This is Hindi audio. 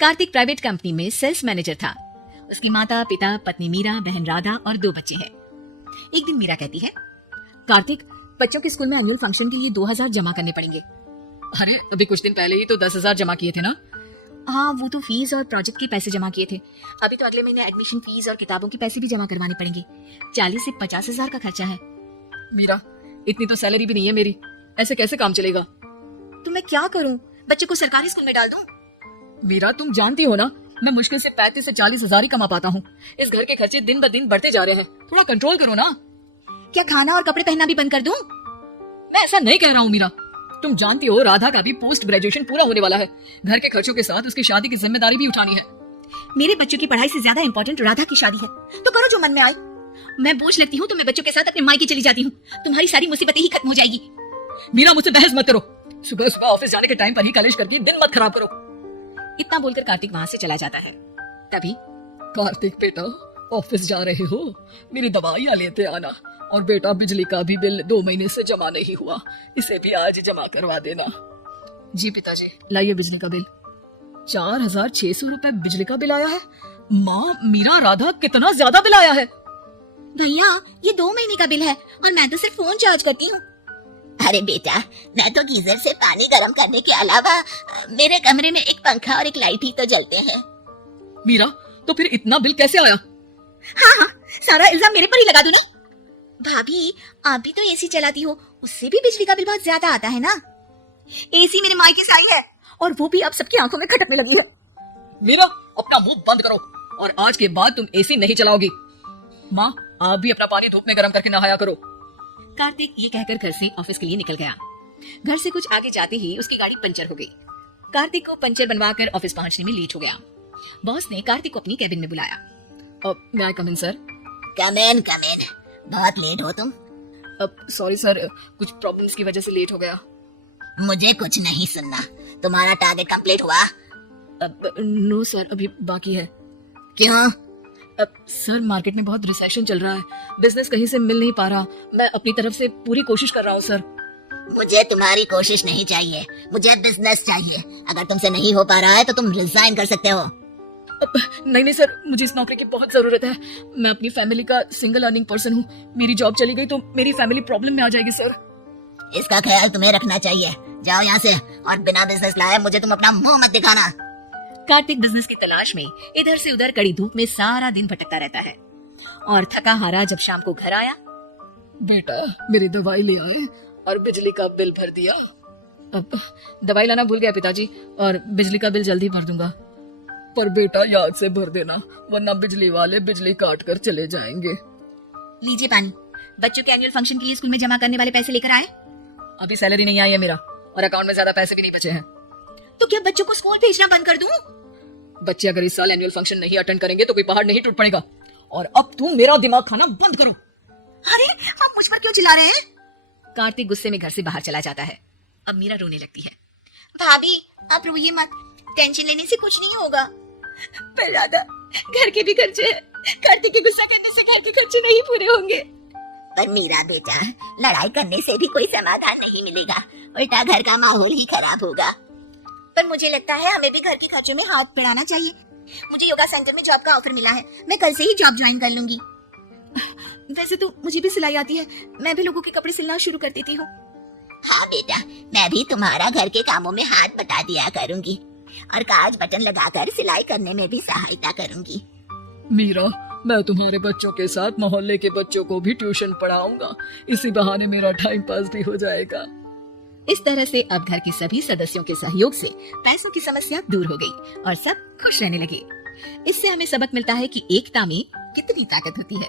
कार्तिक प्राइवेट कंपनी में सेल्स मैनेजर था। उसकी माता पिता, पत्नी मीरा, बहन राधा और 2 बच्चे हैं। एक दिन मीरा कहती है, कार्तिक, बच्चों के स्कूल में एनुअल फंक्शन के लिए 2000 जमा करने पड़ेंगे। अरे अभी कुछ दिन पहले ही तो 10,000 जमा किए थे ना। हाँ, वो तो फीस और प्रोजेक्ट के पैसे जमा किए थे। अभी तो अगले महीने एडमिशन फीस और किताबों के पैसे भी जमा करवाने पड़ेंगे। 40 से 50 हजार का खर्चा है। मीरा, इतनी तो सैलरी भी नहीं है मेरी, ऐसे कैसे काम चलेगा? तो मैं क्या करूं? बच्चे को सरकारी स्कूल में डाल दूं? मीरा, तुम जानती हो ना, मैं मुश्किल से 35 से 40 हजार ही कमा पाता हूँ। इस घर के खर्चे दिन ब दिन बढ़ते जा रहे हैं, थोड़ा कंट्रोल करो ना। क्या खाना और कपड़े पहनना भी बंद कर दूं? मैं ऐसा नहीं कह रहा हूँ मीरा, तुम जानती हो राधा का भी पोस्ट ग्रेजुएशन पूरा होने वाला है। घर के खर्चों के साथ उसकी शादी की जिम्मेदारी भी उठानी है। मेरे बच्चों की पढ़ाई से ज्यादा इंपॉर्टेंट राधा की शादी है, तो करो जो मन में आए। मैं बोझ लगती हूँ तो मैं बच्चों के साथ अपने मायके चली जाती हूँ। तुम्हारी सारी मुसीबतें ही खत्म हो जाएगी। मीरा, मुझसे बहस मत करो। सुबह सुबह ऑफिस जाने के टाइम पर ही कलेश करके दिन मत खराब करो। इतना बोलकर कार्तिक वहाँ से चला जाता है। तभी, कार्तिक बेटा, ऑफिस जा रहे हो, मेरी दवाइयाँ लेते आना। और बेटा, बिजली का भी बिल 2 महीने से जमा नहीं हुआ, इसे भी आज जमा करवा देना। जी पिताजी, लाइए बिजली का बिल। 4,600 रुपए बिजली का बिल आया है। माँ, मीरा, राधा, कितना ज्यादा बिल आया है। भैया, ये 2 महीने का बिल है और मैं तो सिर्फ फोन चार्ज करती हूँ। अरे बेटा, मैं तो गीजर से पानी गर्म करने के अलावा मेरे कमरे में एक पंखा और एक लाइट ही तो जलते हैं। मीरा, तो फिर इतना बिल कैसे आया? हाँ, सारा इल्जाम मेरे पर ही लगा दो। नहीं भाभी, आप भी तो एसी चलाती हो, उससे भी बिजली का बिल बहुत ज्यादा आता है ना। एसी मेरे मायके से आई है और वो भी अब सबकी आंखों में खटकने लगी है। मीरा, अपना मुंह बंद करो और आज के बाद तुम एसी नहीं चलाओगी। माँ, आप भी अपना पानी धूप में गर्म करके नहाया करो। कार्तिक ये कहकर घर से ऑफिस के लिए निकल गया। घर से कुछ आगे जाते ही उसकी गाड़ी पंचर हो गई। कार्तिक को पंचर बनवाकर ऑफिस पहुंचने में लेट हो गया। बॉस ने कार्तिक को अपनी कैबिन में बुलाया। मे आई कम इन सर? कम इन, बहुत लेट हो तुम। सॉरी सर, कुछ प्रॉब्लम्स की वजह से लेट हो गया। मुझे कुछ नहीं सुनना। तुम्हारा टारगेट कंप्लीट हुआ? नो सर, अभी बाकी है। क्यों? सर, मार्केट में बहुत रिसेशन चल रहा है, बिजनेस कहीं से मिल नहीं पा रहा। मैं अपनी तरफ से पूरी कोशिश कर रहा हूँ सर। मुझे तुम्हारी कोशिश नहीं चाहिए, मुझे बिजनेस चाहिए। अगर तुमसे नहीं हो पा रहा है तो तुम रिजाइन कर सकते हो। नहीं सर, मुझे इस नौकरी की बहुत जरूरत है। मैं अपनी फैमिली का सिंगल अर्निंग पर्सन हूँ। मेरी जॉब चली गई तो मेरी फैमिली प्रॉब्लम में आ जाएगी सर। इसका ख्याल तुम्हें रखना चाहिए। जाओ यहाँ से, और बिना बिजनेस लाए मुझे तुम अपना मुंह मत दिखाना। कार्तिक बिजनेस की तलाश में इधर से उधर कड़ी धूप में सारा दिन भटकता रहता है और थका हारा जब शाम को घर आया, बेटा, मेरी दवाई ले आए और बिजली का बिल भर दिया। अब दवाई लाना भूल गया पिताजी, और बिजली का बिल जल्दी भर दूंगा। पर बेटा, याद से भर देना, वरना बिजली वाले बिजली काट कर चले जाएंगे। लीजिए पानी। बच्चों के एनुअल फंक्शन के लिए स्कूल में जमा करने वाले पैसे लेकर आए? अभी सैलरी नहीं आई है मेरा, और अकाउंट में ज्यादा पैसे भी नहीं बचे हैं। तो क्या बच्चों को स्कूल भेजना बंद कर दूं? बच्चे अगर इस साल एनुअल फंक्शन नहीं अटेंड करेंगे तो कोई पहाड़ नहीं टूट पड़ेगा। और अब तुम मेरा दिमाग खाना बंद करो। अरे, आप मुझ पर क्यों चिल्ला रहे हैं? कार्तिक गुस्से में घर से बाहर चला जाता है। अब मीरा रोने लगती है। भाभी, आप रोइए मत, टेंशन लेने से कुछ नहीं होगा। पर राधा, घर के भी खर्चे हैं। कार्तिक के गुस्सा करने से घर के खर्चे नहीं पूरे होंगे। पर मेरा बेटा, लड़ाई करने से भी कोई समाधान नहीं मिलेगा, उल्टा घर का माहौल ही खराब होगा। पर मुझे लगता है हमें भी घर के खर्चों में हाथ बढ़ाना चाहिए। मुझे योगा सेंटर में जॉब का ऑफर मिला है, मैं कल से ही जॉब ज्वाइन कर लूंगी। वैसे तो मुझे भी सिलाई आती है, मैं भी लोगों के कपड़े सिलना शुरू कर देती हूँ। हाँ बेटा, मैं भी तुम्हारा घर के कामों में हाथ बटा दिया करूंगी और काज बटन लगाकर सिलाई करने में भी सहायता करूंगी। मीरा, मैं तुम्हारे बच्चों के साथ मोहल्ले के बच्चों को भी ट्यूशन पढ़ाऊंगा, इसी बहाने मेरा टाइम पास भी हो जाएगा। इस तरह से अब घर के सभी सदस्यों के सहयोग से पैसों की समस्या दूर हो गई और सब खुश रहने लगे। इससे हमें सबक मिलता है कि एकता में कितनी ताकत होती है।